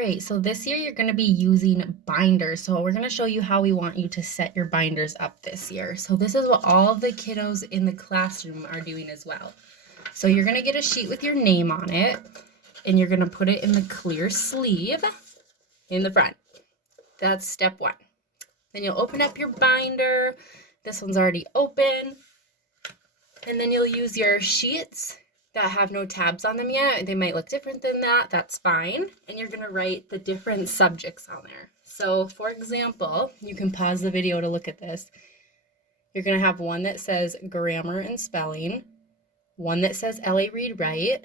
right, so this year you're going to be using binders. So we're going to show you how we want you to set your binders up this year. So this is what all of the kiddos in the classroom are doing as well. So you're going to get a sheet with your name on it, and you're going to put it in the clear sleeve in the front. That's step one. Then you'll open up your binder. This one's already open. And then you'll use your sheets that have no tabs on them yet. They might look different than that. That's fine. And you're going to write the different subjects on there. So for example, you can pause the video to look at this. You're going to have one that says grammar and spelling, one that says L.A. Reid Write,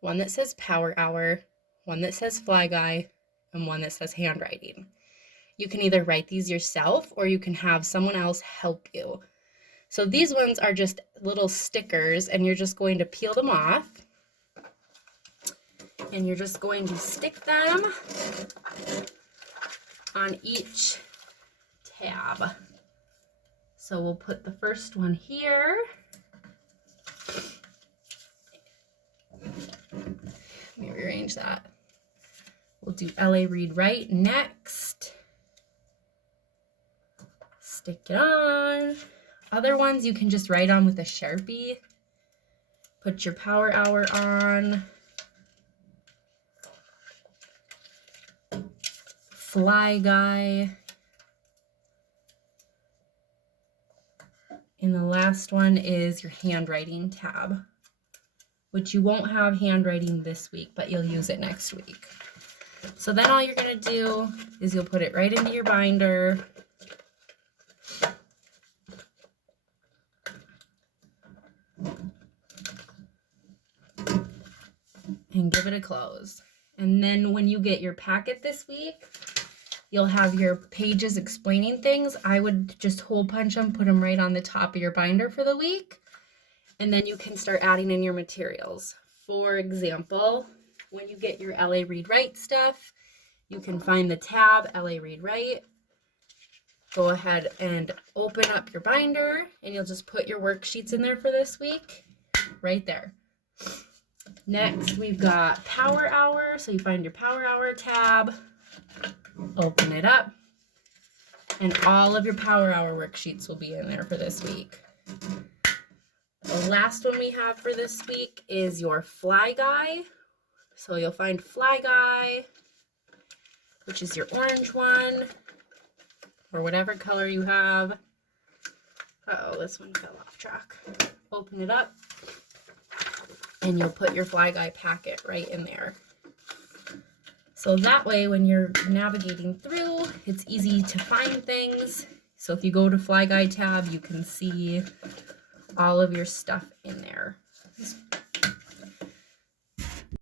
one that says power hour, one that says fly guy, and one that says handwriting. You can either write these yourself or you can have someone else help you. So these ones are just little stickers, and you're just going to peel them off, and you're just going to stick them on each tab. So we'll put the first one here. Let me rearrange that. We'll do L.A. Reid Write next. Stick it on. Other ones you can just write on with a Sharpie. Put your power hour on. Fly guy. And the last one is your handwriting tab, which you won't have handwriting this week, but you'll use it next week. So then all you're going to do is you'll put it right into your binder. And give it a close. And then when you get your packet this week, you'll have your pages explaining things. I would just hole punch them, put them right on the top of your binder for the week, and then you can start adding in your materials. For example, when you get your L.A. Reid Write stuff, you can find the tab L.A. Reid Write. Go ahead and open up your binder, and you'll just put your worksheets in there for this week, right there. Next, we've got power hour. So you find your power hour tab, open it up, and all of your power hour worksheets will be in there for this week. The last one we have for this week is your fly guy. So you'll find fly guy, which is your orange one, or whatever color you have. Uh-oh, this one fell off track. Open it up, and you'll put your fly guy packet right in there. So that way, when you're navigating through, it's easy to find things. So if you go to fly guy tab, you can see all of your stuff in there.